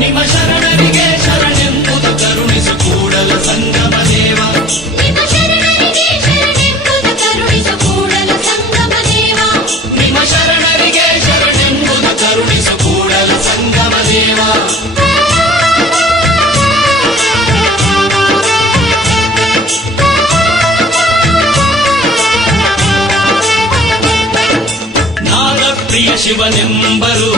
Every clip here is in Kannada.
ನಿಮ್ಮ ಶರಣರಿಗೆ ಶರಣೆಂಬುದು ಕರುಣಿಸು ಕೂಡಲ ಸಂಗಮ ದೇವ. ನಿಮ್ಮ ಶರಣರಿಗೆ ಶರಣೆಂಬುದು ಕರುಣಿಸು ಕೂಡಲ ಸಂಗಮ ದೇವ. ನಿಮ್ಮ ಶರಣರಿಗೆ ಶರಣೆಂಬುದು ಕರುಣಿಸು ಕೂಡಲ ಸಂಗಮ ದೇವ. ನಾದ ಪ್ರಿಯ ಶಿವನೆಂಬರು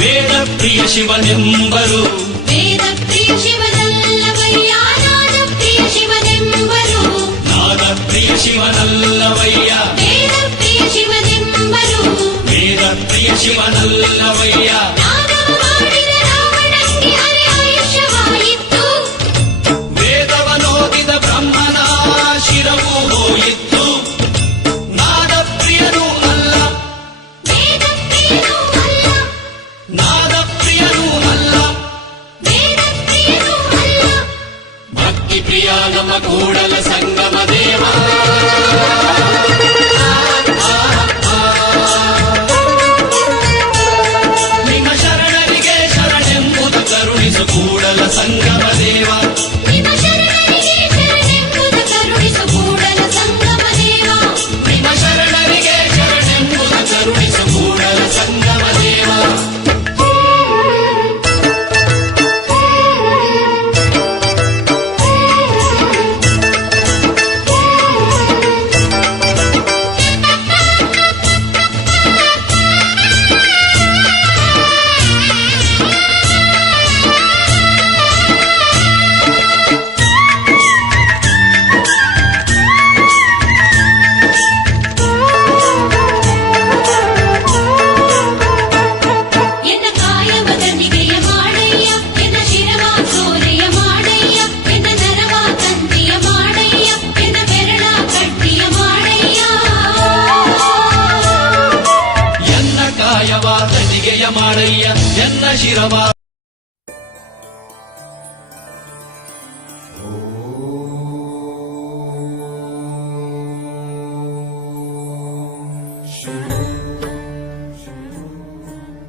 ವೇದ ಪ್ರಿಯ ಶಿವನೆಂಬರು ವೇದ ಪ್ರಿಯ ಶಿವನಲ್ಲವಯ್ಯ ನಾದ ಪ್ರಿಯ ಶಿವನೆಂಬರು ನಾದ ಪ್ರಿಯ ಶಿವನಲ್ಲವಯ್ಯ ವೇದ ಪ್ರಿಯ ಶಿವನೆಂಬರು ವೇದ ಪ್ರಿಯ ಶಿವನಲ್ಲವಯ್ಯ. ನಾದವ ಮಾಡಿದ ರಾವಣಕ್ಕೆ ಅರೆ ಆಯುಷ್ಯವಾಯಿತು ವೇದವನೋದಿದ ಬ್ರಹ್ಮನ ಶಿರವು ಹೋಯಿತು. ನಾದ ಪ್ರಿಯನೂ ಅಲ್ಲ ವೇದ ಪ್ರಿಯನೂ ಅಲ್ಲ ನಾದ ಪ್ರಿಯನೂ ಅಲ್ಲ ವೇದ ಪ್ರಿಯನೂ ಅಲ್ಲ ಭಕ್ತಿ ಪ್ರಿಯ ನಮ್ಮ ಕೂಡಲ ಸಂಗಮ ದೇವ. ನಿಮ್ಮ ಶರಣರಿಗೆ ಶರಣೆಂಬುದು ಕರುಣಿಸು ಕೂಡಲ ಸಂಗಮ ದೇವ. ನಿಮ್ಮ ಶರಣರಿಗೆ ಶರಣೆಂಬುದು ಕರುಣಿಸು ಕೂಡಲ ಸಂಗಮ ದೇವ. ನಿಮ್ಮ ಶರಣರಿಗೆ ಶರಣೆಂಬುದು ಕರುಣಿಸು ಕೂಡಲ ಸಂಗಮ ದೇವ. ಎನ್ನ ಕಾಯವ ದಂಡಿಗೆಯ ಮಾಡಯ್ಯ ಎನ್ನ ಶಿರವ ಸೋರೆಯ ಮಾಡಯ್ಯ ಎನ್ನ ನರವ ತಂತಿಯ ಮಾಡಯ್ಯ ಎನ್ನ ಬೆರಳ ಕಟ್ಟಿಯ ಮಾಡಯ್ಯ ಎನ್ನ ಕಾಯವ ತನಿಗೆಯ ಮಾಡಯ್ಯ ಎನ್ನ ಶಿರವ